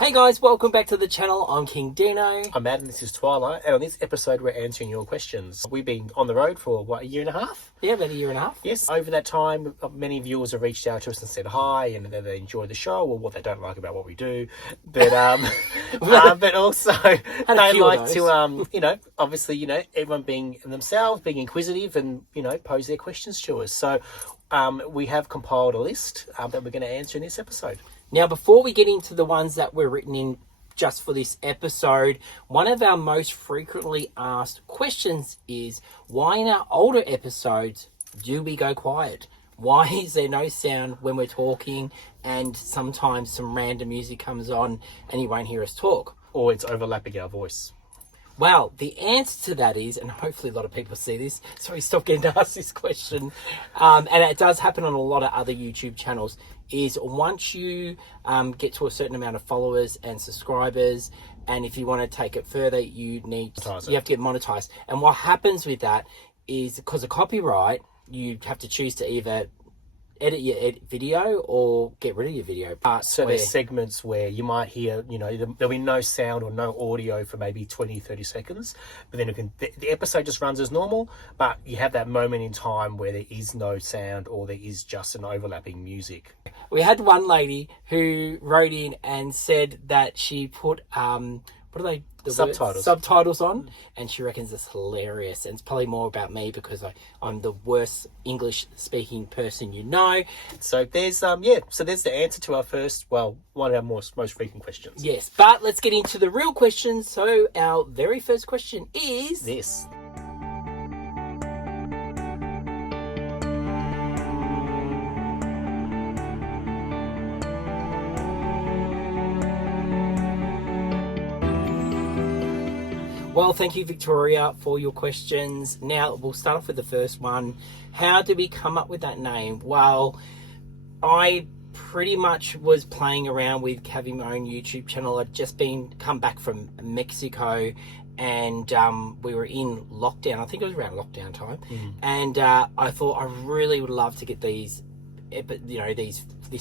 Hey guys, welcome back to the channel. I'm King Dino. I'm Adam, this is Twyla, and on this episode we're answering your questions. We've been on the road for, a year and a half? Yeah, about a year and a half. Yes. Over that time, many viewers have reached out to us and said hi, and they enjoy the show, or what they don't like about what we do. But but also they like to, obviously, everyone being themselves, being inquisitive and, pose their questions to us. So we have compiled a list that we're going to answer in this episode. Now, before we get into the ones that were written in just for this episode, one of our most frequently asked questions is, why in our older episodes do we go quiet? Why is there no sound when we're talking, and sometimes some random music comes on and you won't hear us talk? Or it's overlapping our voice. Well, the answer to that is, and hopefully a lot of people see this, so we stop getting to ask this question, and it does happen on a lot of other YouTube channels, is once you get to a certain amount of followers and subscribers, and if you want to take it further, you have to get monetized. And what happens with that is, because of copyright, you have to choose to either edit your video or get rid of your video. So there's segments where you might hear, there'll be no sound or no audio for maybe 20-30 seconds, but then the episode just runs as normal, but you have that moment in time where there is no sound or there is just an overlapping music. We had one lady who wrote in and said that she put what are they? Subtitles on, and she reckons it's hilarious. And it's probably more about me because I'm the worst English speaking person So there's there's the answer to our first, one of our most frequent questions. Yes, but let's get into the real questions. So our very first question is this. Well, thank you, Victoria, for your questions. Now, we'll start off with the first one. How did we come up with that name? Well, I pretty much was playing around with having my own YouTube channel. I'd just come back from Mexico, and we were in lockdown. I think it was around lockdown time. And I thought I really would love to get this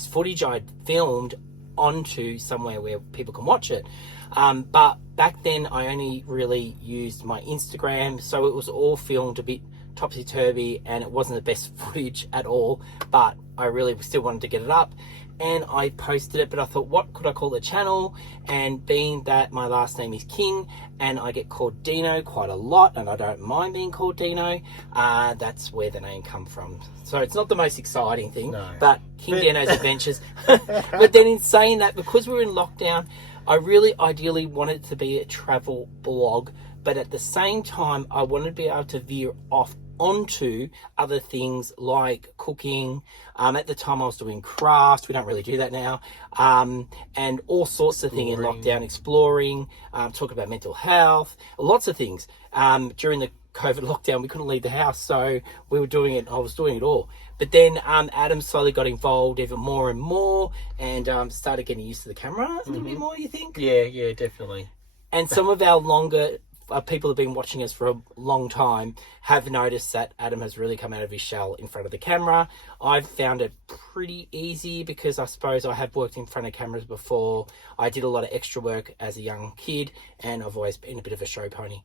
footage I'd filmed onto somewhere where people can watch it. But back then I only really used my Instagram, so it was all filmed a bit topsy-turvy and it wasn't the best footage at all, but I really still wanted to get it up and I posted it. But I thought, what could I call the channel? And being that my last name is King and I get called Dino quite a lot, and I don't mind being called Dino, that's where the name come from. So it's not the most exciting thing, but King Dino's Adventures. But then in saying that, because we were in lockdown, I really ideally wanted it to be a travel blog, but at the same time I wanted to be able to veer off onto other things like cooking. At the time I was doing crafts, we don't really do that now, and all sorts of things in lockdown, exploring, talking about mental health, lots of things. During the COVID lockdown we couldn't leave the house, so we were doing it. I was doing it all. But then Adam slowly got involved even more and more, and started getting used to the camera a little bit more, you think? Yeah, definitely. And some of our longer people have been watching us for a long time have noticed that Adam has really come out of his shell in front of the camera. I've found it pretty easy because I suppose I have worked in front of cameras before. I did a lot of extra work as a young kid, and I've always been a bit of a show pony.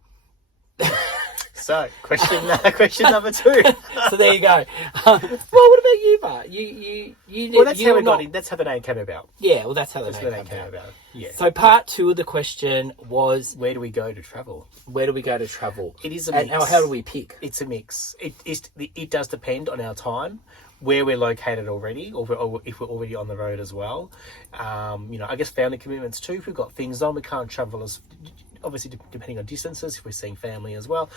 So, question number 2. So there you go. Well, what about you, Bart? Well, that's how the name came about. Yeah, well, that's how the name came about. Yeah. So part 2 of the question was, where do we go to travel? It is a mix. And how do we pick? It's a mix. It does depend on our time, where we're located already, or if we're already on the road as well. I guess family commitments too. If we've got things on, we can't travel as, obviously depending on distances, if we're seeing family as well.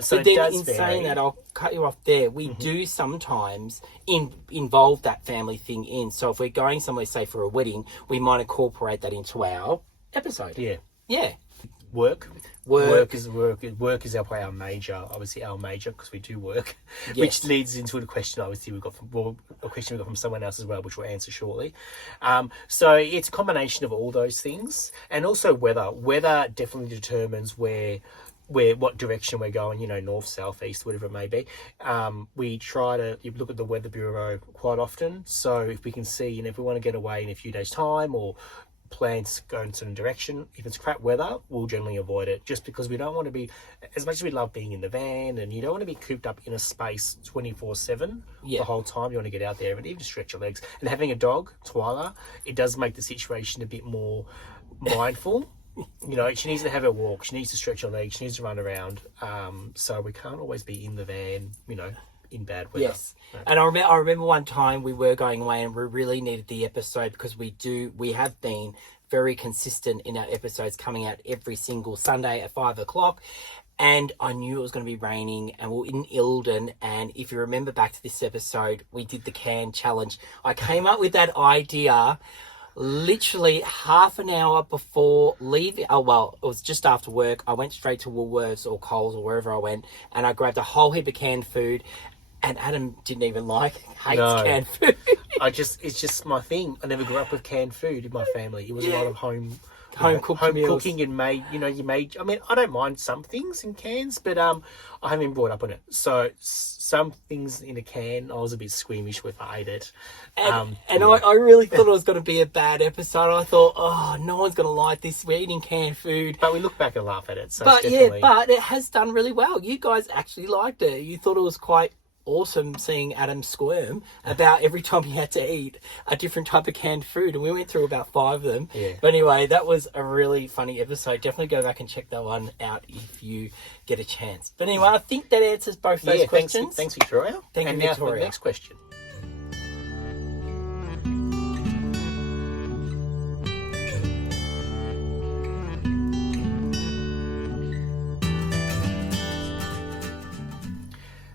So then, it does vary. Saying that, I'll cut you off there. We do sometimes involve that family thing in. So if we're going somewhere, say for a wedding, we might incorporate that into our episode. Yeah. Work is our major, because we do work. Yes. Which leads into the question obviously we got from someone else as well, which we'll answer shortly. So it's a combination of all those things, and also weather definitely determines what direction we're going, north, south, east, whatever it may be. We try to look at the Weather Bureau quite often, so if we can see, if we want to get away in a few days time, or plants go in a certain direction. If it's crap weather, we'll generally avoid it, just because we don't want to be, as much as we love being in the van, and you don't want to be cooped up in a space 24/7 the whole time. You want to get out there and even stretch your legs. And having a dog, Twyla, it does make the situation a bit more mindful. You know, she needs to have her walk, she needs to stretch her legs, she needs to run around. So we can't always be in the van, you know, in bad weather. Yes. And I remember one time we were going away and we really needed the episode, because we have been very consistent in our episodes coming out every single Sunday at 5:00. And I knew it was going to be raining, and we were in Ilden. And if you remember back to this episode, we did the can challenge. I came up with that idea literally half an hour before leaving. Oh, well, it was just after work. I went straight to Woolworths or Coles or wherever I went, and I grabbed a whole heap of canned food. And Adam didn't even hates canned food. It's just my thing. I never grew up with canned food in my family. It was a lot of home cooked meals. Cooking, and made. I mean, I don't mind some things in cans, but I haven't been brought up on it. So some things in a can, I was a bit squeamish with. I ate it. I really thought it was going to be a bad episode. I thought, oh, no one's going to like this. We're eating canned food. But we look back and laugh at it. So but it has done really well. You guys actually liked it. You thought it was quite awesome seeing Adam squirm about every time he had to eat a different type of canned food, and we went through about 5 of them. But anyway, that was a really funny episode. Definitely go back and check that one out if you get a chance. But anyway, I think that answers both those questions. Thanks Victoria. Thank you, Now Victoria. for the next question.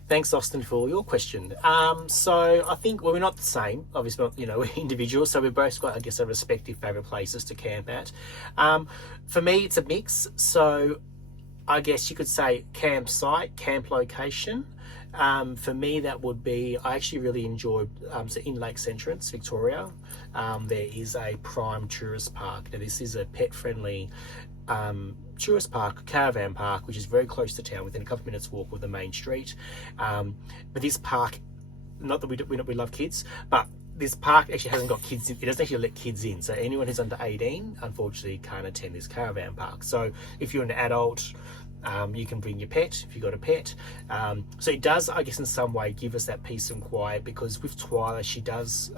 Thanks, Austin, for your question. So I think, well, we're not the same. Obviously, we're individuals, so we've both got, I guess, our respective favourite places to camp at. For me, it's a mix. So I guess you could say campsite, camp location. For me, that would be, I actually really enjoy, so in Lakes Entrance, Victoria, there is a prime tourist park. Now, this is a pet-friendly tourist park, caravan park, which is very close to town, within a couple of minutes walk of the main street. But this park, not that we love kids, but this park actually hasn't got kids in. It doesn't actually let kids in, so anyone who's under 18 unfortunately can't attend this caravan park. So if you're an adult, you can bring your pet if you've got a pet. So it does, I guess, in some way give us that peace and quiet, because with Twyla, she does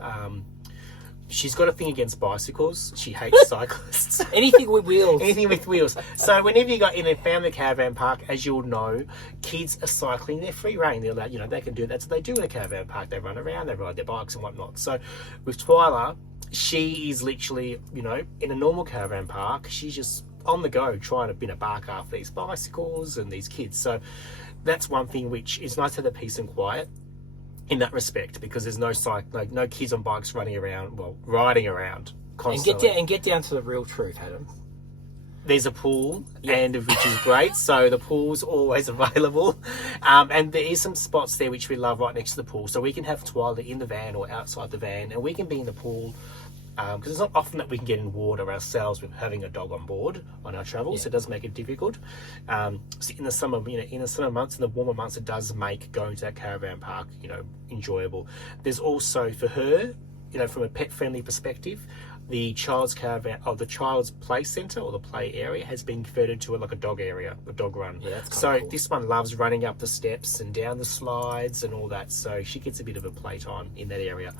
she's got a thing against bicycles. She hates cyclists. Anything with wheels. Anything with wheels. So whenever you got in a family caravan park, as you'll know, kids are cycling. They're free reign. They're allowed, they can do that. That's what they do in a caravan park. They run around, they ride their bikes and whatnot. So with Twyla, she is literally, in a normal caravan park, she's just on the go trying to bark after these bicycles and these kids. So that's one thing which is nice to have the peace and quiet in that respect, because there's no kids on bikes riding around constantly. And get down to the real truth, Adam. There's a pool, and which is great. So the pool's always available, and there is some spots there which we love right next to the pool. So we can have Twyla in the van or outside the van, and we can be in the pool. Because it's not often that we can get in water ourselves with having a dog on board on our travels, so it does make it difficult. So in the summer, in the summer months, in the warmer months, it does make going to that caravan park, enjoyable. There's also for her, from a pet-friendly perspective, the child's caravan, or the child's play centre or the play area has been converted to a dog area, a dog run. Yeah, that's so cool. This one loves running up the steps and down the slides and all that. So she gets a bit of a playtime in that area.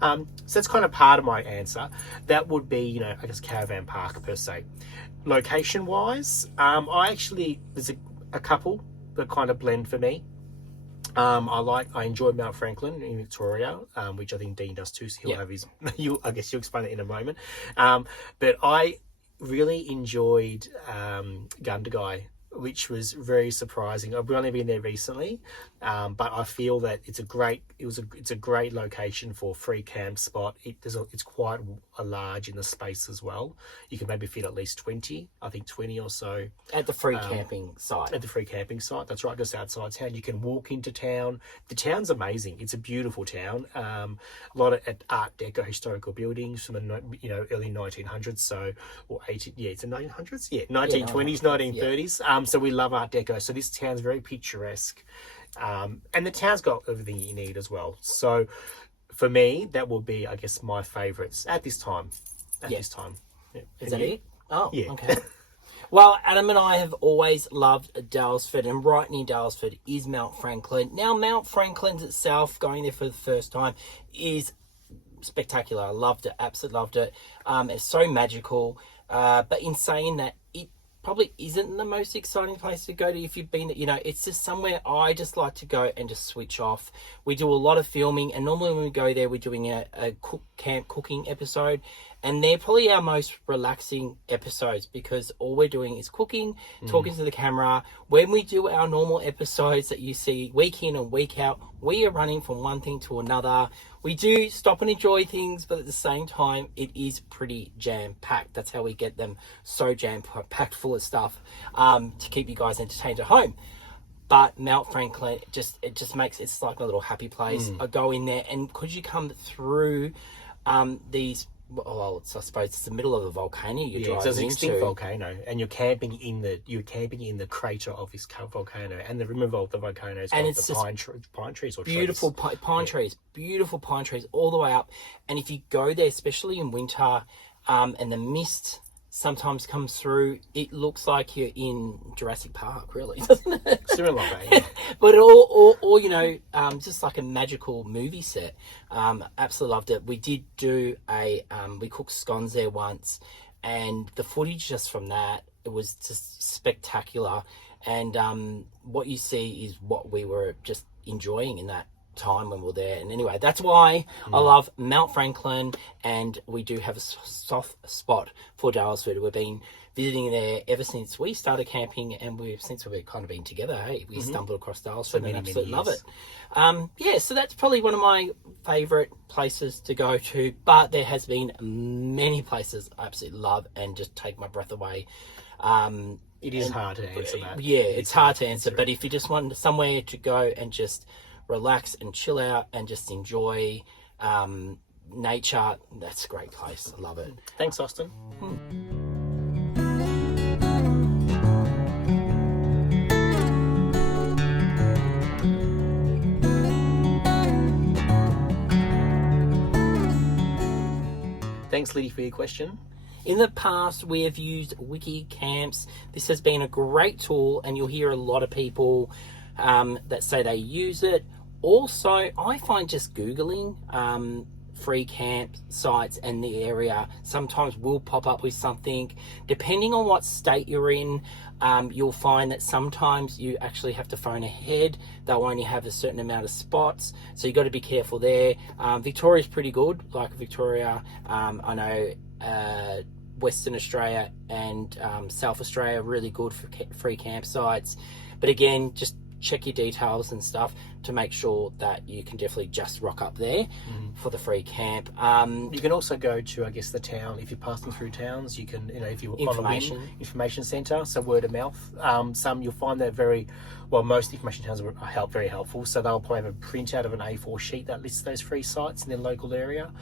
So that's kind of part of my answer. That would be, I guess, caravan park per se. Location wise, there's a couple that kind of blend for me. I enjoy Mount Franklin in Victoria, which I think Dean does too. So he'll have his. I guess you'll explain it in a moment. But I really enjoyed Gundagai, which was very surprising. I've only been there recently, but I feel that it's a great location for a free camp spot. It's quite large in the space as well. You can maybe fit at least 20 or so. At the free camping site. At the free camping site, that's right, just outside town. You can walk into town. The town's amazing. It's a beautiful town. A lot of Art Deco historical buildings from the early 1900s, or 80. Yeah, it's the 1900s. Yeah, 1920s, 1930s. So we love Art Deco. So this town's very picturesque, and the town's got everything you need as well. So for me, that will be, I guess, my favourites at this time. This time. Is that it? Oh, Yeah. okay. Well, Adam and I have always loved Dalesford, and right near Dalesford is Mount Franklin. Now, Mount Franklin's itself, going there for the first time, is spectacular. I loved it, absolutely loved it. It's so magical. But in saying that, it probably isn't the most exciting place to go to if you've been, it's just somewhere I just like to go and just switch off. We do a lot of filming, and normally when we go there, we're doing a camp cooking episode, and they're probably our most relaxing episodes because all we're doing is cooking, talking to the camera. When we do our normal episodes that you see week in and week out, we are running from one thing to another. We do stop and enjoy things, but at the same time, it is pretty jam-packed. That's how we get them so jam-packed full of stuff to keep you guys entertained at home. But Mount Franklin, it just makes it's like a little happy place. I go in there, and could you come through these? Well, I suppose it's the middle of the volcano you're driving into. It's an extinct volcano, and you're camping in the crater of this volcano, and the rim of the volcano is got the pine trees or beautiful trees. Pine trees, beautiful pine trees all the way up. And if you go there, especially in winter, and the mist sometimes comes through, it looks like you're in Jurassic Park, really, doesn't it? Similar, yeah. But all just like a magical movie set. Absolutely loved it. We did do we cooked scones there once, and the footage just from that, it was just spectacular. And what you see is what we were just enjoying in that time when we were there. And anyway, that's why I love Mount Franklin, and we do have a soft spot for Dalesford. We've been visiting there ever since we started camping, and since we've kind of been together. Hey, we stumbled across Dalesford and absolutely love it. So that's probably one of my favourite places to go to, but there has been many places I absolutely love and just take my breath away. It is hard to answer that. Yeah, it's hard to answer, but if you just want somewhere to go and just relax and chill out and just enjoy nature, that's a great place. I love it. Thanks, Austin. Thanks, Liddy, for your question. In the past, we have used Wiki Camps. This has been a great tool, and you'll hear a lot of people that say they use it. Also, I find just Googling free camp sites and the area sometimes will pop up with something. Depending on what state you're in, you'll find that sometimes you actually have to phone ahead. They'll only have a certain amount of spots, so you've got to be careful there. Victoria's pretty good. Like Victoria, I know Western Australia and South Australia are really good for free campsites. But again, just check your details and stuff to make sure that you can definitely just rock up there for the free camp. You can also go to, I guess, the town. If you're passing through towns, you can, if you want information centre, so word of mouth. Some you'll find that most information towns are very helpful. So they'll probably have a printout of an A4 sheet that lists those free sites in their local area,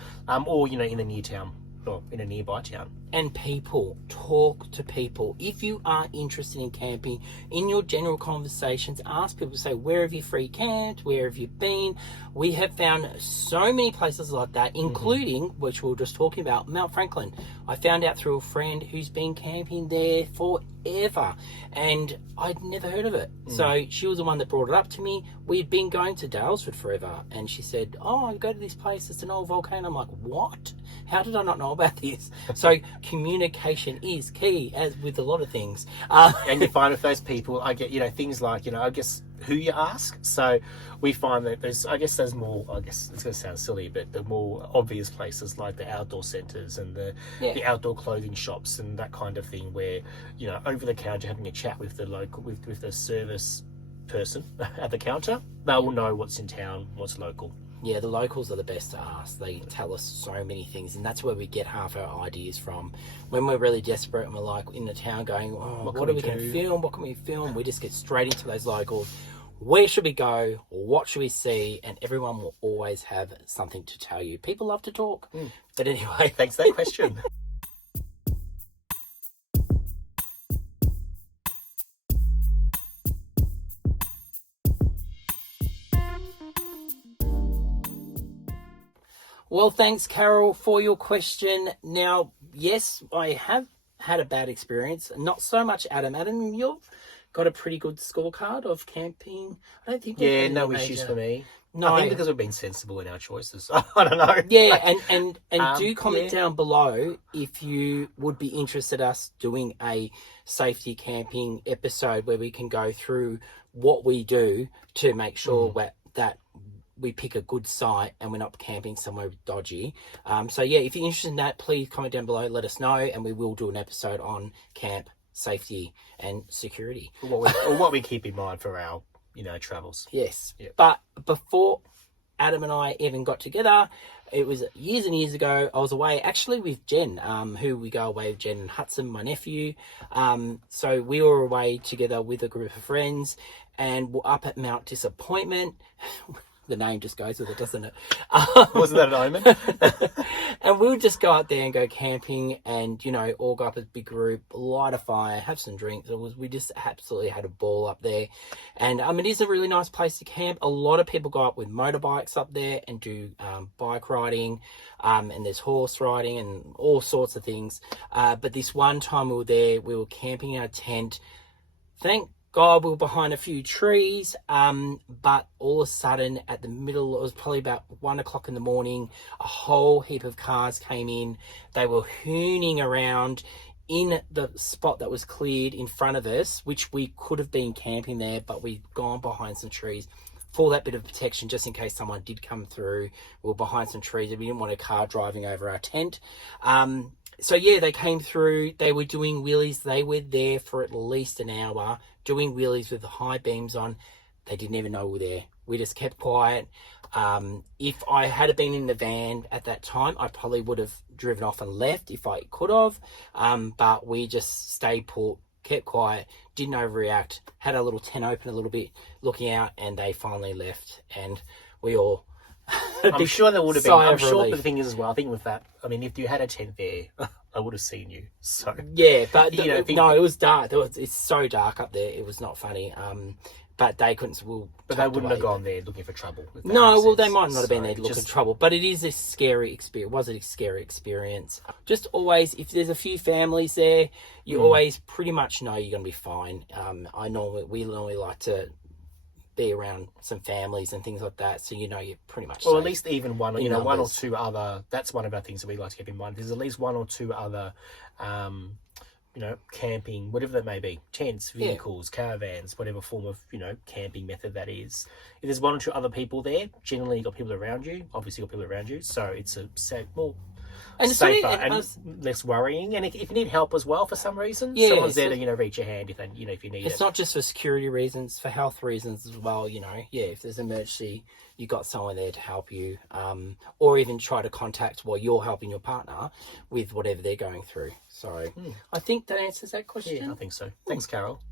or in a near town or in a nearby town. And people, talk to people. If you are interested in camping, in your general conversations, ask people, say, where have you free camped? Where have you been? We have found so many places like that, including, which we were just talking about, Mount Franklin. I found out through a friend who's been camping there forever, and I'd never heard of it. So she was the one that brought it up to me. We'd been going to Dalesford forever, and she said, oh, I go to this place, it's an old volcano. I'm like, what? How did I not know about this? So communication is key, as with a lot of things. And you find with those people, I get, things like, I guess who you ask. So we find that there's more, I guess it's going to sound silly, but the more obvious places like the outdoor centres and the outdoor clothing shops and that kind of thing where, over the counter having a chat with the local, with the service person at the counter, they will know what's in town, what's local. Yeah, the locals are the best to ask. They tell us so many things, and that's where we get half our ideas from. When we're really desperate and we're like in the town going, oh, what are we going to film? What can we film? We just get straight into those locals. Where should we go? What should we see? And everyone will always have something to tell you. People love to talk. But anyway. Thanks for that question. Well, thanks, Carol, for your question. Now, yes, I have had a bad experience. Not so much Adam. Adam, you've got a pretty good scorecard of camping. I don't think we've had No any issues major... for me. No. I think because we've been sensible in our choices. I don't know. Yeah, and do comment down below if you would be interested us doing a safety camping episode where we can go through what we do to make sure that we pick a good site and we're not camping somewhere dodgy. So yeah, if you're interested in that, please comment down below, let us know, and we will do an episode on camp safety and security. Or what we keep in mind for our travels. Yes. Yep. But before Adam and I even got together, it was years and years ago. I was away actually with Jen, who we go away with Jen and Hudson, my nephew. So we were away together with a group of friends, and we're up at Mount Disappointment. The name just goes with it, doesn't it? Wasn't that an omen? And we'll just go out there and go camping and, all go up as a big group, light a fire, have some drinks. We just absolutely had a ball up there. And it is a really nice place to camp. A lot of people go up with motorbikes up there and do bike riding, and there's horse riding and all sorts of things. But this one time we were there, we were camping in our tent. Thank God we were behind a few trees, but all of a sudden at the middle, it was probably about 1 o'clock in the morning, a whole heap of cars came in. They were hooning around in the spot that was cleared in front of us, which we could have been camping there, but we'd gone behind some trees for that bit of protection, just in case someone did come through. We were behind some trees and we didn't want a car driving over our tent. So yeah, they came through, they were doing wheelies. They were there for at least an hour doing wheelies with the high beams on. They didn't even know we were there. We just kept quiet. If I had been in the van at that time, I probably would have driven off and left if I could have. But we just stayed put, kept quiet, didn't overreact, had our little tent open a little bit, looking out, and they finally left. And we all... I'm sure there would have been. I'm sure the thing is as well. I think with that, if you had a tent there, I would have seen you. So yeah, but no, it was dark. It's so dark up there. It was not funny. But they couldn't. But they wouldn't have gone there looking for trouble. No, well, they might not have been there looking for trouble. But it is a scary experience. Was it a scary experience? Just always, if there's a few families there, you always pretty much know you're going to be fine. We normally like to be around some families and things like that, so you're pretty much or safe. At least even one or two other. That's one of our things that we like to keep in mind. There's at least one or two other camping, whatever that may be, tents, vehicles, caravans, whatever form of camping method that is. If there's one or two other people there, generally you've got people around you, so it's a safer and less worrying. And if you need help as well for some reason, someone's there to reach your hand if you need it. It's not just for security reasons, for health reasons as well. If there's an emergency, you got someone there to help you, or even try to contact while you're helping your partner with whatever they're going through. So I think that answers that question. Yeah, I think so. Thanks, Carol.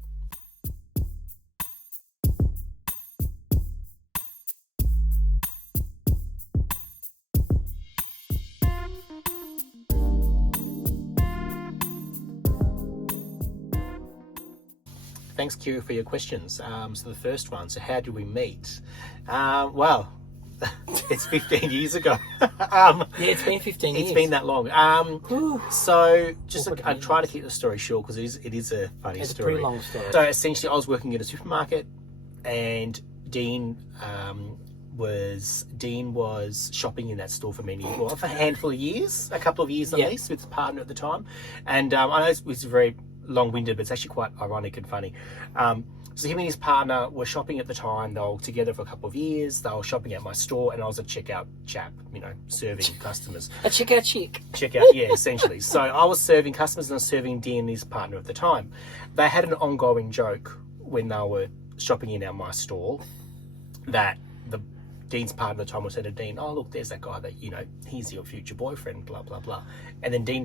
Thanks, Q, for your questions. So the first one, how did we meet? Well, it's 15 years ago. It's been 15 years. It's been that long. So I try to keep the story short because it is a funny story. It's a pretty long story. So essentially, I was working at a supermarket, and Dean was shopping in that store for for a handful of years, a couple of years at least, with his partner at the time. And I know it was very long-winded, but it's actually quite ironic and funny. So him and his partner were shopping at the time. They were together for a couple of years. They were shopping at my store, and I was a checkout chap, serving customers. A checkout chick. Checkout, yeah, essentially. So I was serving customers and I was serving Dean and his partner at the time. They had an ongoing joke when they were shopping in my store that Dean's partner at the time was said to Dean, "Oh, look, there's that guy that, he's your future boyfriend, blah, blah, blah." And then Dean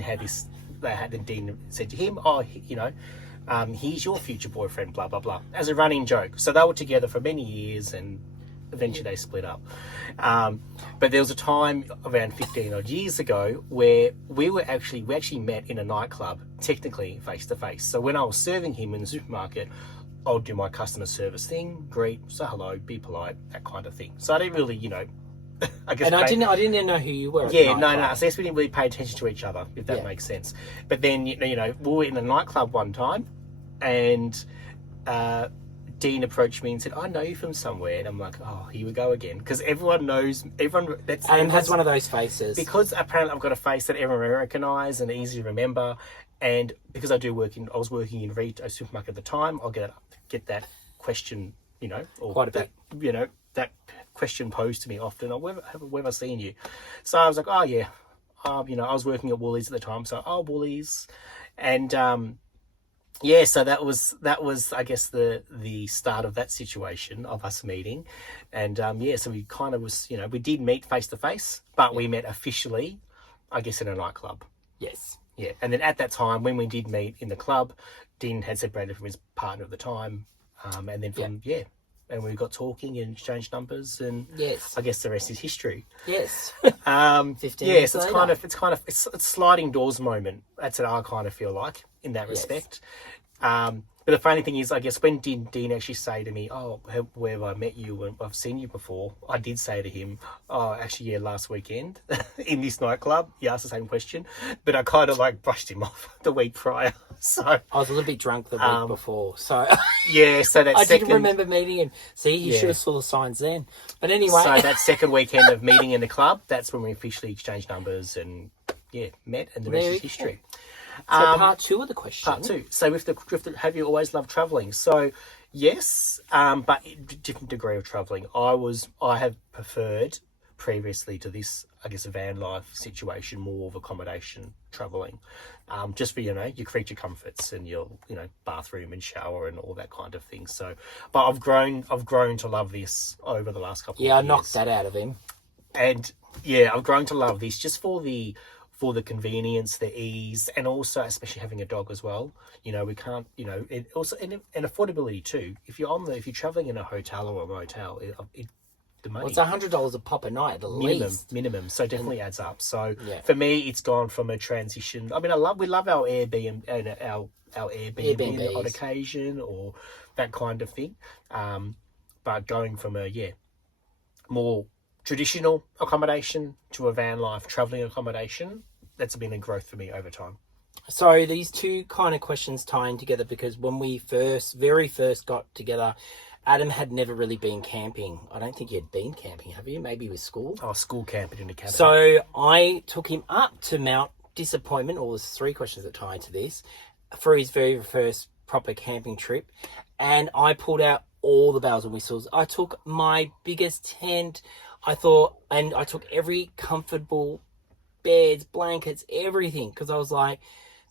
Dean said to him, "Oh, he's your future boyfriend, blah, blah, blah," as a running joke. So they were together for many years and eventually they split up. But there was a time around 15 odd years ago where we actually met in a nightclub, technically face to face. So when I was serving him in the supermarket, I would do my customer service thing, greet, say hello, be polite, that kind of thing. So I didn't really, I guess. And I didn't know who you were. At Yeah, the no. nightclub. So I guess we didn't really pay attention to each other, if that makes sense. But then, we were in a nightclub one time, and Dean approached me and said, "I know you from somewhere," and I'm like, "Oh, here we go again," because everyone knows everyone. Adam has one of those faces because apparently I've got a face that everyone recognises and easy to remember, and because I was working in a supermarket at the time, I'll get that question, or quite a bit, that question posed to me often. Oh, where have I seen you? So I was like, oh yeah, I was working at Woolies at the time, so Woolies, and so that was I guess the start of that situation of us meeting, and so we kind of was we did meet face to face, but we met officially, I guess, in a nightclub. Yes. Yeah, and then at that time when we did meet in the club, Dean had separated from his partner at the time, and then and we got talking and exchanged numbers, and yes, I guess the rest is history. Yes. 15 years so it's a sliding doors moment. That's what I kind of feel like in that respect. But the funny thing is, I guess, when Dean actually say to me, "Oh, where have I met you? And I've seen you before," I did say to him, "Oh, actually, yeah, last weekend in this nightclub." He asked the same question, but I kind of brushed him off the week prior. So I was a little bit drunk the week before, so yeah. So that I didn't remember meeting him. See, he should have saw the signs then. But anyway, so that second weekend of meeting in the club, that's when we officially exchanged numbers and met, and the rest is history. So part two of the question. Part two. So with the have you always loved travelling? So yes, but different degree of travelling. I have preferred previously to this, I guess, a van life situation, more of accommodation travelling, just for your creature comforts and your bathroom and shower and all that kind of thing. So, but I've grown to love this over the last couple of years. Yeah, I knocked that out of him. And I've grown to love this just for the convenience, the ease, and also especially having a dog as well. We can't, it also and affordability too. If you're traveling in a hotel or a motel, the money. Well, it's $100 a pop a night at the least. Minimum. So definitely adds up. So for me, it's gone from a transition. I mean, we love our Airbnb and our Airbnb on occasion or that kind of thing. But going from a more traditional accommodation to a van life travelling accommodation, that's been a growth for me over time. So these two kind of questions tie in together because when we very first got together, Adam had never really been camping. I don't think he had been camping, have you? Maybe with school? Oh, school camping in a cabin. So I took him up to Mount Disappointment, or there's three questions that tie into this, for his very first proper camping trip. And I pulled out all the bells and whistles. I took my biggest tent, I took every comfortable beds, blankets, everything, because I was like,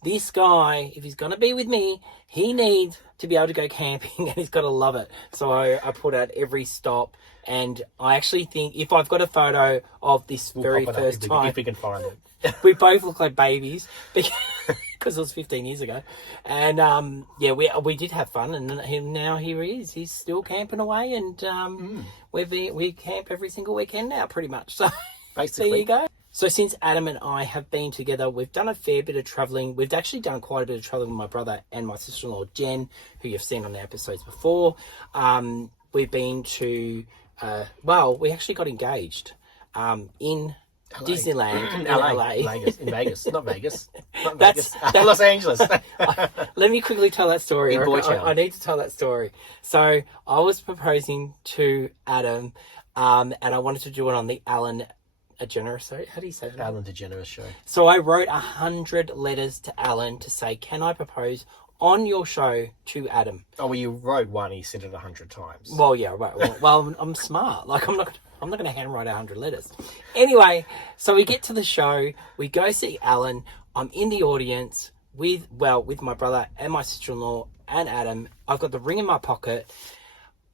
this guy, if he's going to be with me, he needs to be able to go camping and he's got to love it. So I put out every stop, and I actually think if I've got a photo of this very first time, if we can find it, we both look like babies because it was 15 years ago. And we did have fun, and now here he is. He's still camping away, and we camp every single weekend now, pretty much. So basically, there you go. So since Adam and I have been together, we've done a fair bit of travelling. We've actually done quite a bit of travelling with my brother and my sister-in-law, Jen, who you've seen on the episodes before. We've been to, we actually got engaged in LA. Disneyland in LA. Vegas, not Vegas. That's Los Angeles. Let me quickly tell that story. I need to tell that story. So I was proposing to Adam, and I wanted to do it on the Ellen DeGeneres, how do you say that? Ellen DeGeneres show. So I wrote 100 letters to Alan to say, can I propose on your show to Adam? Oh, well, you wrote one, you said it 100 times. Well, yeah, right. Well, I'm smart. I'm not going to handwrite 100 letters. Anyway, so we get to the show. We go see Alan. I'm in the audience with my brother and my sister-in-law and Adam. I've got the ring in my pocket.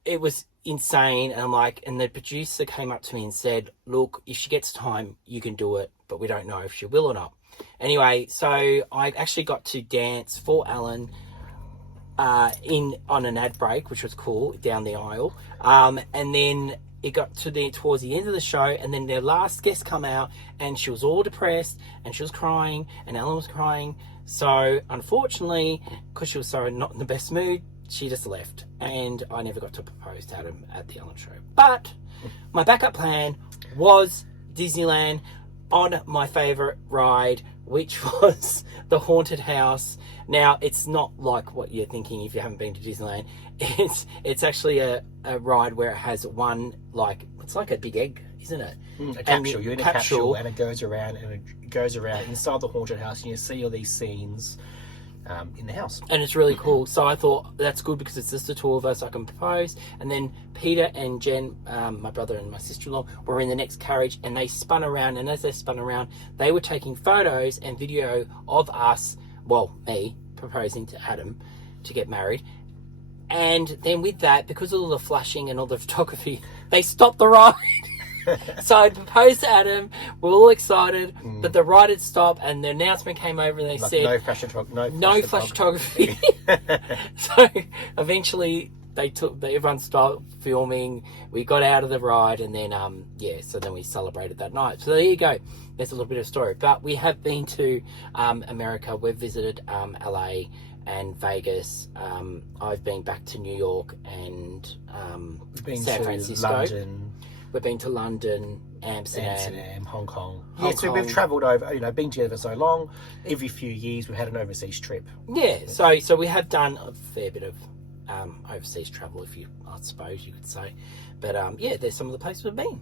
It was insane, and the producer came up to me and said, look, if she gets time, you can do it, but we don't know if she will or not. Anyway, so I actually got to dance for Alan on an ad break, which was cool, down the aisle, and then it got towards the end of the show, and then their last guest come out, and she was all depressed, and she was crying, and Alan was crying. So unfortunately, because she was so not in the best mood, she just left, and I never got to propose to Adam at the Ellen show. But my backup plan was Disneyland on my favourite ride, which was the haunted house. Now, it's not like what you're thinking if you haven't been to Disneyland. It's actually a ride where it has one, like, it's like a big egg, isn't it? A capsule. You're in a capsule, and it goes around inside the haunted house, and you see all these scenes in the house. And it's really cool. So I thought that's good because it's just the two of us. I can propose. And then Peter and Jen, my brother and my sister-in-law, were in the next carriage, and they spun around. And as they spun around, they were taking photos and video of us, well, me, proposing to Adam to get married. And then with that, because of all the flashing and all the photography, they stopped the ride. So I proposed to Adam. We're all excited, but the ride had stopped, and the announcement came over, and they said no flash photography. So eventually, everyone stopped filming. We got out of the ride, and then so then we celebrated that night. So there you go. There's a little bit of story. But we have been to America. We've visited LA and Vegas. I've been back to New York and San Francisco. London. We've been to London, Amsterdam, Hong Kong. So we've travelled over, been together so long. Every few years we've had an overseas trip. Yeah, so we have done a fair bit of overseas travel, I suppose you could say. But there's some of the places we've been.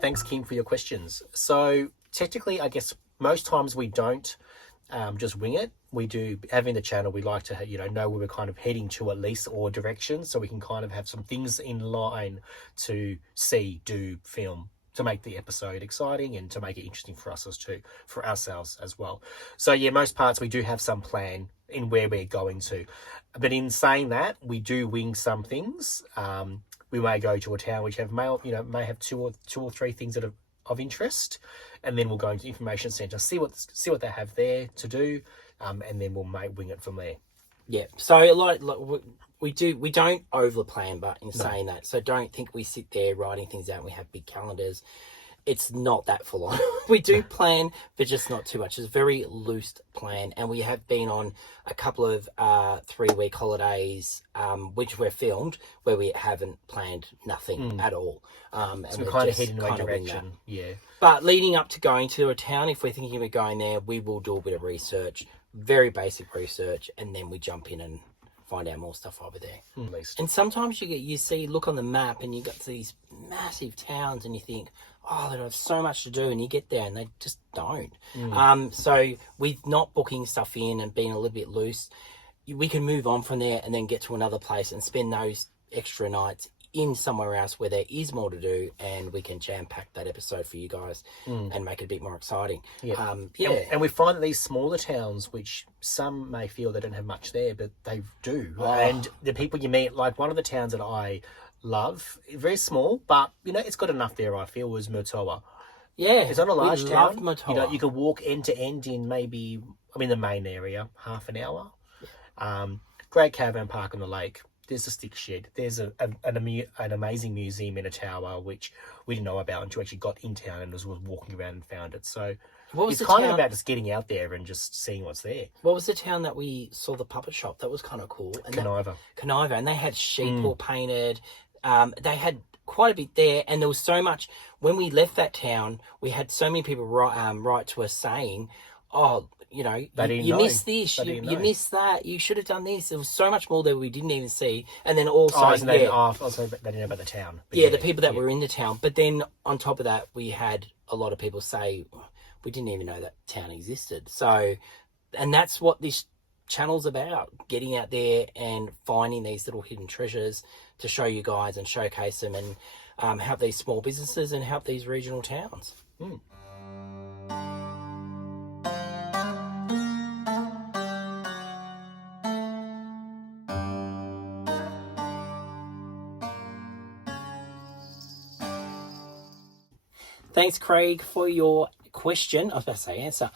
Thanks, Kim, for your questions. So technically, I guess most times we don't just wing it. We do, having the channel, we like to know where we're kind of heading to, at least, or direction, so we can kind of have some things in line to see, do, film, to make the episode exciting and to make it interesting for ourselves as well. So yeah, most parts we do have some plan in where we're going to. But in saying that, we do wing some things. We may go to a town which may have two or three things that are of interest, and then we'll go into the information centre, see what they have there to do, and then we'll wing it from there. Yeah. So like we don't over plan, but in saying that, so don't think we sit there writing things out and we have big calendars. It's not that full on. We do plan, but just not too much. It's a very loose plan. And we have been on a couple of 3-week holidays, which were filmed, where we haven't planned nothing at all. So we're kind of heading in a direction. Yeah. But leading up to going to a town, if we're thinking of going there, we will do a bit of research, very basic research, and then we jump in and find out more stuff over there. At least. And sometimes look on the map and you got these massive towns and you think, oh, they have so much to do, and you get there and they just don't. So with not booking stuff in and being a little bit loose, we can move on from there and then get to another place and spend those extra nights in somewhere else where there is more to do, and we can jam pack that episode for you guys and make it a bit more exciting. And we find that these smaller towns, which some may feel they don't have much there, but they do. And the people you meet, like one of the towns that I love, very small, but it's got enough there, I feel, was Murtoa. Yeah, it's not a large town. Murtoa. You can walk end to end in the main area, half an hour. Great caravan park on the lake. There's a stick shed. There's an amazing museum in a tower, which we didn't know about until we actually got in town and was walking around and found it. So it's kind of about just getting out there and just seeing what's there. What was the town that we saw the puppet shop? That was kind of cool. Conniva. And they had sheep all painted. They had quite a bit there, and there was so much. When we left that town, we had so many people write to us saying, "Oh, you missed this, you missed that, you should have done this." There was so much more that we didn't even see. And then also, they didn't know about the town. The people that were in the town. But then on top of that, we had a lot of people say, we didn't even know that town existed. So, and that's what this channel's about, getting out there and finding these little hidden treasures to show you guys and showcase them, and help these small businesses and help these regional towns. Thanks, Craig, for your question. I was about to say answer.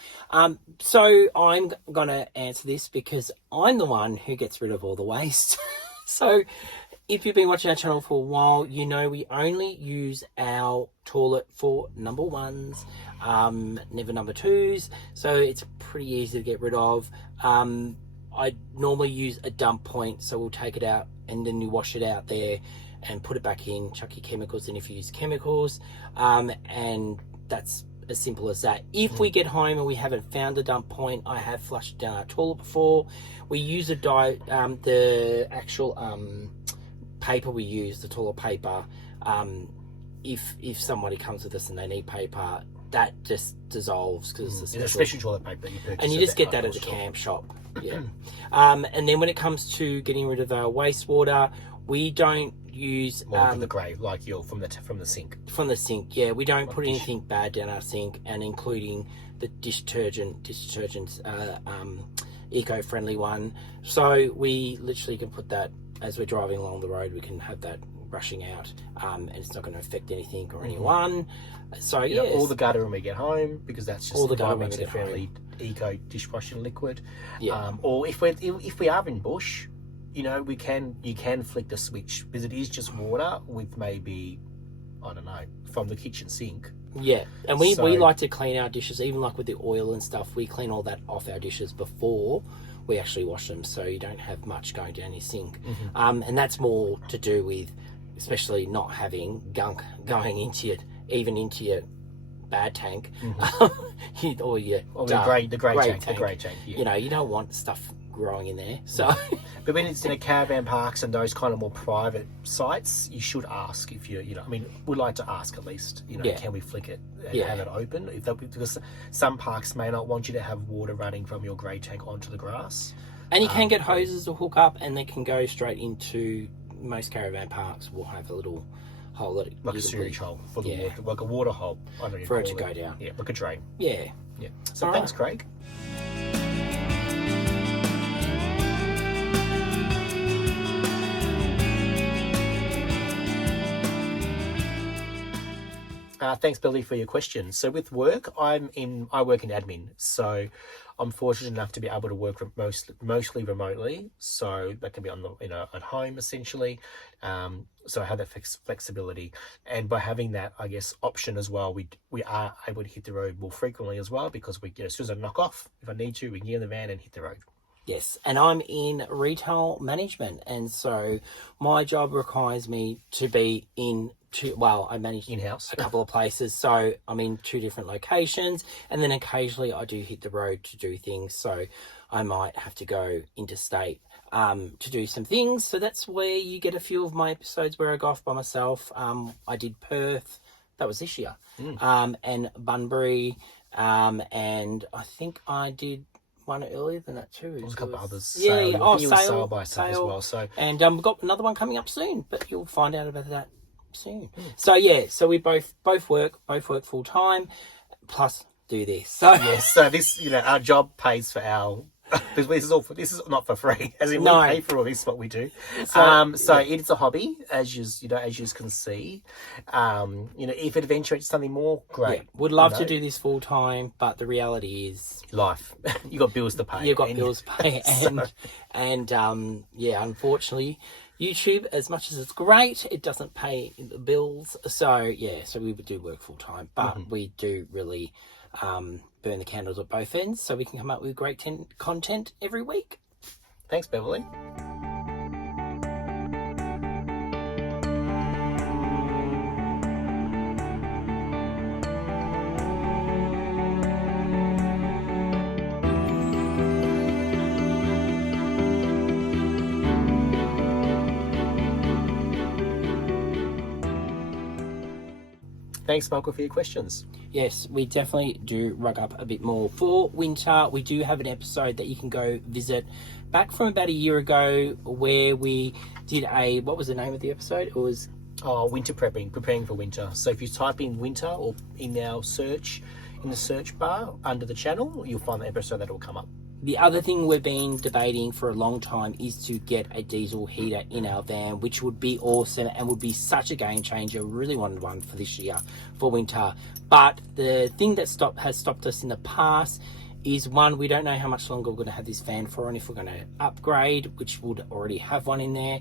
So I'm going to answer this because I'm the one who gets rid of all the waste. So if you've been watching our channel for a while, you know we only use our toilet for number ones, never number twos. So it's pretty easy to get rid of. I normally use a dump point, so we'll take it out and then you wash it out there and put it back in, chuck your chemicals in if you use chemicals, and that's as simple as that. If we get home and we haven't found a dump point, I have flushed down our toilet before. We use the actual paper we use, the toilet paper. If somebody comes with us and they need paper, that just dissolves because it's a special toilet paper that you purchase. And you just get that at the camp shop. Yeah. And then when it comes to getting rid of our wastewater, we don't use from the grave, like you're from the sink. From the sink, yeah. We don't put anything bad down our sink, and including the detergent's eco-friendly one. So we literally can put that as we're driving along the road. We can have that rushing out, and it's not going to affect anything or anyone. So yeah, all the gutter when we get home, because that's just all the gutter makes a fairly eco dishwashing liquid. Yeah. Or if we are in bush, you know, you can flick the switch, because it is just water with maybe, I don't know, from the kitchen sink. Yeah, and we like to clean our dishes, even like with the oil and stuff. We clean all that off our dishes before we actually wash them, so you don't have much going down your sink. And that's more to do with, especially not having gunk going into your bad tank, or the grey tank. Yeah. You know, you don't want stuff growing in there. So, but when it's in a caravan parks and those kind of more private sites, you should ask if we'd like to ask at least. You know, can we flick it and have it open? Because some parks may not want you to have water running from your grey tank onto the grass. And you can get hoses to hook up, and they can go straight into most caravan parks. Will have a little hole that like a sewage hole for the water, like a water hole for it to go down. Yeah, like a drain. Yeah. So thanks, Craig. Thanks, Billy, for your question. So with work, I work in admin, so I'm fortunate enough to be able to work mostly remotely. So that can be at home essentially. So I have that flexibility, and by having that, I guess, option as well, we are able to hit the road more frequently as well, because as soon as I knock off, if I need to, we can get in the van and hit the road. Yes, and I'm in retail management, and so my job requires me to be I manage in-house a couple of places, so I'm in 2 different locations, and then occasionally I do hit the road to do things, so I might have to go interstate to do some things. So that's where you get a few of my episodes where I go off by myself. I did Perth, that was this year, and Bunbury, and I think I did one earlier than that too. There's a couple others. Sail by Sail as well. So, and we've got another one coming up soon, but you'll find out about that soon. So we both work full time, plus do this. So so this, our job pays for our. This is not for free, as in we pay for all this, what we do. So it's a hobby, as you can see. If it eventuates something more, great. Would love to do this full time, but the reality is life. You got bills to pay. You've got bills to pay, and unfortunately, YouTube, as much as it's great, it doesn't pay the bills. So we do work full time, but we do really burn the candles at both ends, so we can come up with great content every week. Thanks, Beverly. Thanks, Michael, for your questions. Yes, we definitely do rug up a bit more for winter. We do have an episode that you can go visit back from about a year ago, where we did what was the name of the episode? It was winter preparing for winter. So if you type in winter or in the search bar under the channel, you'll find the episode that will come up. The other thing we've been debating for a long time is to get a diesel heater in our van, which would be awesome and would be such a game changer. We really wanted one for this year, for winter. But the thing that has stopped us in the past is, one, we don't know how much longer we're going to have this van for, and if we're going to upgrade, which would already have one in there.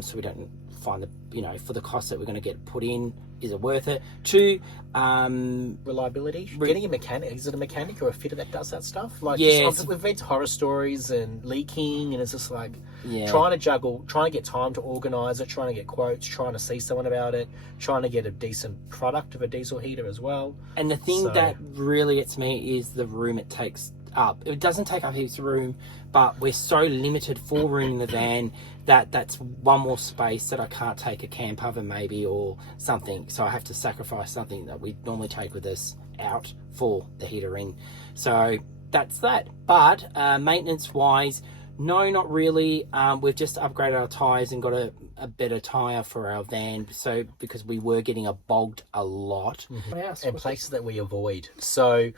So we don't find the, for the cost that we're going to get put in, is it worth it? Two, reliability. Getting a mechanic. Is it a mechanic or a fitter that does that stuff? Like, yeah, we've read horror stories and leaking, and it's just like yeah, trying to juggle, trying to get time to organise it, trying to get quotes, trying to see someone about it, trying to get a decent product of a diesel heater as well. And the thing that really gets me is the room it takes up. It doesn't take up heaps of room, but we're so limited for room in the van that that's one more space that I can't take a camp oven maybe or something. So I have to sacrifice something that we normally take with us out for the heater in. So that's that. But maintenance wise, no, not really. We've just upgraded our tyres and got a better tyre for our van. So because we were getting bogged a lot. Mm-hmm. And places that we avoid. So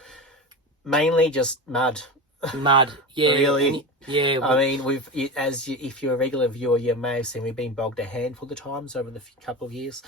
mainly just mud. Mud, yeah. Really? Yeah. I mean, if you're a regular viewer, you may have seen we've been bogged a handful of times over the couple of years,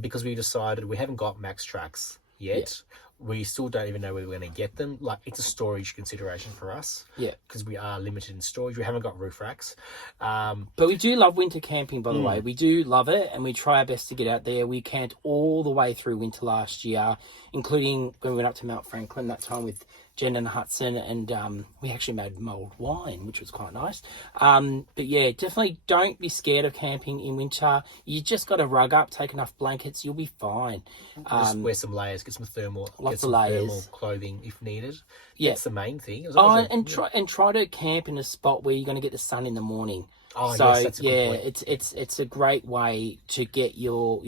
because we decided we haven't got max tracks yet. Yeah. We still don't even know where we're going to get them. Like, it's a storage consideration for us. Yeah. Because we are limited in storage. We haven't got roof racks. But we do love winter camping, by the way. We do love it, and we try our best to get out there. We camped all the way through winter last year, including when we went up to Mount Franklin that time with Jen and Hudson, and we actually made mulled wine, which was quite nice. But yeah, definitely don't be scared of camping in winter. You just got to rug up, take enough blankets, you'll be fine. Just wear some layers, get some thermal, lots of layers, thermal clothing if needed. Yeah, that's the main thing. Try to camp in a spot where you're going to get the sun in the morning. Oh, so yes, that's a good point. it's a great way to get your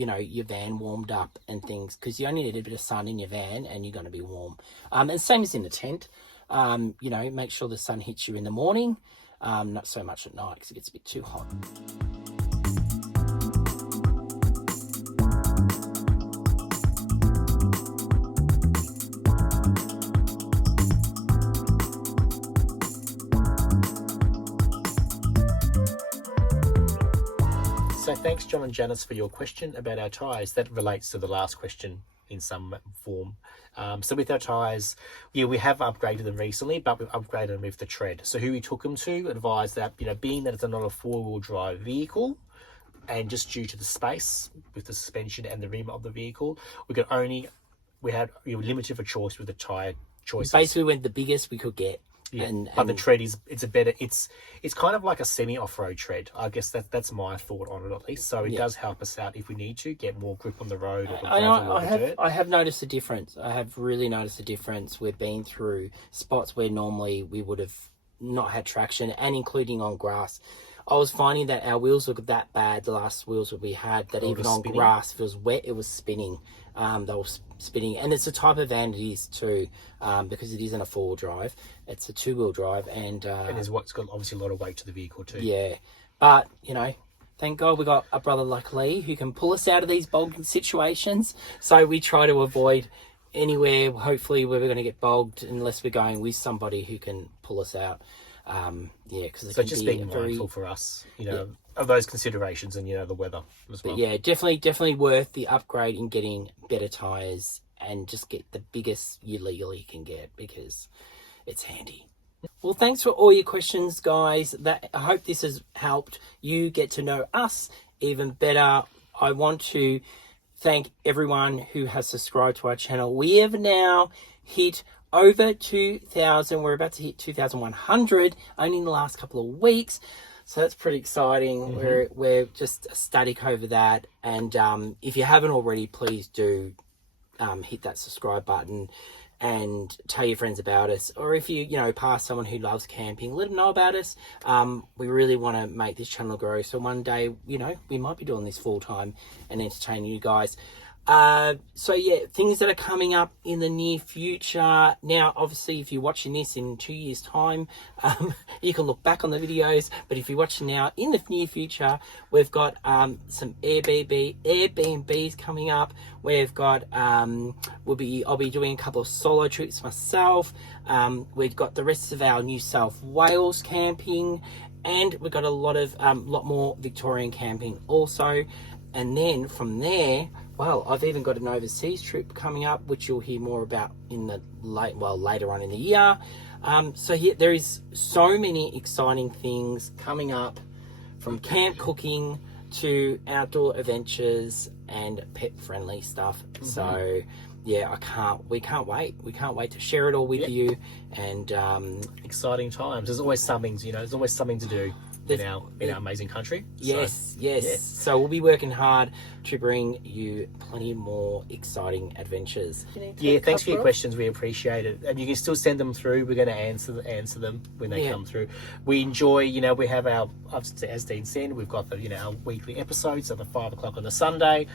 van warmed up and things, because you only need a bit of sun in your van and you're going to be warm. And same as in the tent. Make sure the sun hits you in the morning, not so much at night because it gets a bit too hot. So thanks, John and Janice, for your question about our tyres. That relates to the last question in some form. So with our tyres, we have upgraded them recently, but we've upgraded them with the tread. So who we took them to advised that, being that it's not a four-wheel drive vehicle, and just due to the space with the suspension and the rim of the vehicle, we were limited for choice with the tyre choices. Basically went the biggest we could get. Yeah, but the tread it's kind of like a semi off-road tread. I guess that's my thought on it, at least. So it does help us out if we need to get more grip on the road. Or I have noticed a difference. I have really noticed a difference. We've been through spots where normally we would have not had traction, and including on grass. I was finding that our wheels looked that bad, the last wheels that we had, that even on grass, if it was wet, it was spinning. They were spinning. And it's the type of van it is too, because it isn't a four-wheel drive. It's a two-wheel drive. And it's got obviously a lot of weight to the vehicle too. Yeah. But, thank God we got a brother like Lee who can pull us out of these bogged situations. So we try to avoid anywhere, hopefully, where we're going to get bogged, unless we're going with somebody who can pull us out. Because so just being mindful for us, of those considerations, and the weather as well. But yeah, definitely worth the upgrade in getting better tires, and just get the biggest you legally can get, because it's handy. Well, thanks for all your questions, guys. I hope this has helped you get to know us even better. I want to thank everyone who has subscribed to our channel. We have now hit over 2,000. We're about to hit 2,100 only in the last couple of weeks, so that's pretty exciting. Mm-hmm. We're just ecstatic over that, and if you haven't already, please do hit that subscribe button and tell your friends about us, or if you pass someone who loves camping, let them know about us. We really want to make this channel grow, so one day we might be doing this full time and entertaining you guys. So yeah, things that are coming up in the near future. Now, obviously, if you're watching this in 2 years' time, you can look back on the videos. But if you're watching now in the near future, we've got some Airbnbs coming up. We've got I'll be doing a couple of solo trips myself. We've got the rest of our New South Wales camping, and we've got a lot more Victorian camping also. And then from there, well, I've even got an overseas trip coming up, which you'll hear more about in the later on in the year. So yeah, there is so many exciting things coming up, from camp cooking to outdoor adventures and pet-friendly stuff. So yeah, we can't wait to share it all with you. And exciting times. There's always something, there's always something to do in our amazing country. Yes. So we'll be working hard to bring you plenty more exciting adventures. Yeah, thanks for your questions. We appreciate it, and you can still send them through. We're going to answer them when they come through. We enjoy, we have our, as Dean said, we've got the our weekly episodes at 5 o'clock on the Sunday.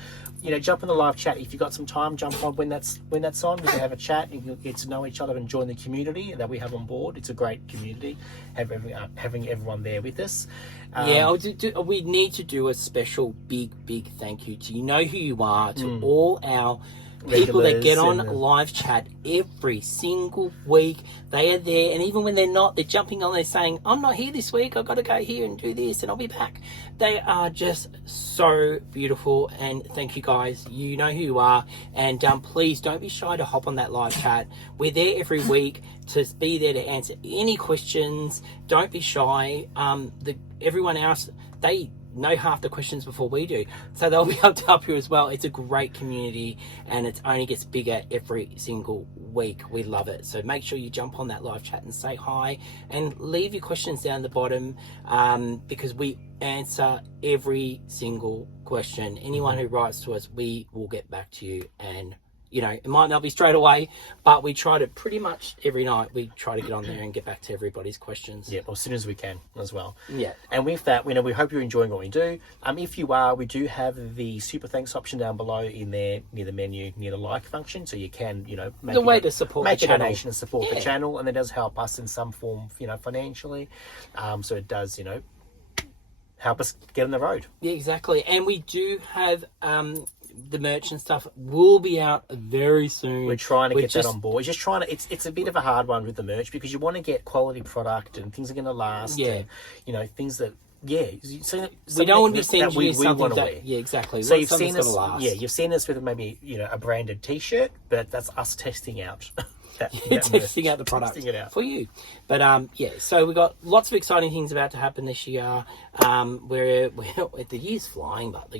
Jump in the live chat if you've got some time. Jump on when that's on. We can have a chat. You can get to know each other and join the community that we have on board. It's a great community, having everyone there with us. We need to do a special big thank you to who you are, to all our people that get on live chat every single week. They are there, and even when they're not, they're jumping on there saying, I'm not here this week, I've got to go here and do this and I'll be back. They are just so beautiful, and thank you guys. You know who you are, and please don't be shy to hop on that live chat. We're there every week to be there to answer any questions. Don't be shy. Everyone else, they know half the questions before we do, so they'll be able to help you as well. It's a great community, and it only gets bigger every single week. We love it. So make sure you jump on that live chat and say hi, and leave your questions down the bottom, because we answer every single question. Anyone who writes to us, we will get back to you. And it might not be straight away, but we try to pretty much every night, we try to get on there and get back to everybody's questions. Yeah, as soon as we can as well. Yeah. And with that, we hope you're enjoying what we do. If you are, we do have the super thanks option down below in there near the menu, near the like function. So you can, make the way to support make the a channel. donation and support the channel. And it does help us in some form, financially. So it does, help us get on the road. Yeah, exactly. And we do have the merch and stuff will be out very soon. We're trying to get that on board. We're just trying to. It's a bit of a hard one with the merch, because you want to get quality product and things are going to last. Yeah, and, things that. Yeah, so we don't want to be sending you something want to that. wear. Yeah, exactly. So you've seen us. You've seen us with maybe a branded T-shirt, but that's us testing out. Testing out the product for you. But so we've got lots of exciting things about to happen this year. We're the year's flying, but but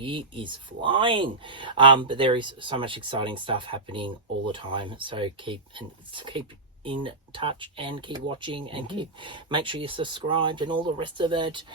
there is so much exciting stuff happening all the time. So keep in touch and keep watching and make sure you're subscribed and all the rest of it.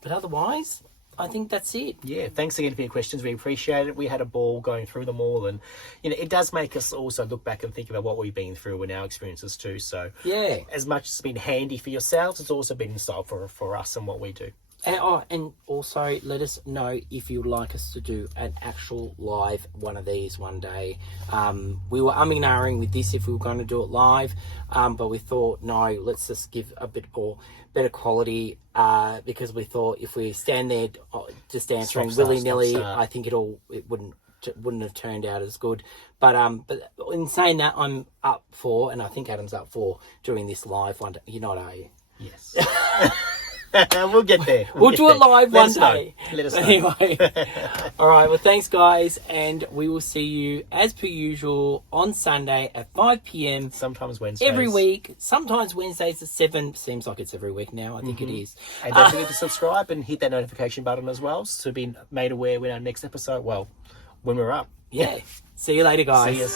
But otherwise, I think that's it. Yeah, thanks again for your questions. We appreciate it. We had a ball going through them all, and it does make us also look back and think about what we've been through and our experiences too. So yeah, as much as it's been handy for yourselves, it's also been insightful for us and what we do. And also let us know if you'd like us to do an actual live one of these one day. We were umming and ahhing with this if we were going to do it live, but we thought, no, let's just give a bit more better quality, because we thought if we stand there just answering willy-nilly, I think it wouldn't have turned out as good. But in saying that, I'm up for, and I think Adam's up for, doing this live one day. You're not, are you? Yes. We'll get there. We'll do it live one day. Let us know. Anyway. All right. Well, thanks, guys. And we will see you, as per usual, on Sunday at 5 p.m. Sometimes Wednesdays. Every week. Sometimes Wednesdays at 7. Seems like it's every week now. I think it is. And don't forget to subscribe and hit that notification button as well, to be made aware when our next episode, when we're up. Yeah. See you later, guys. See you.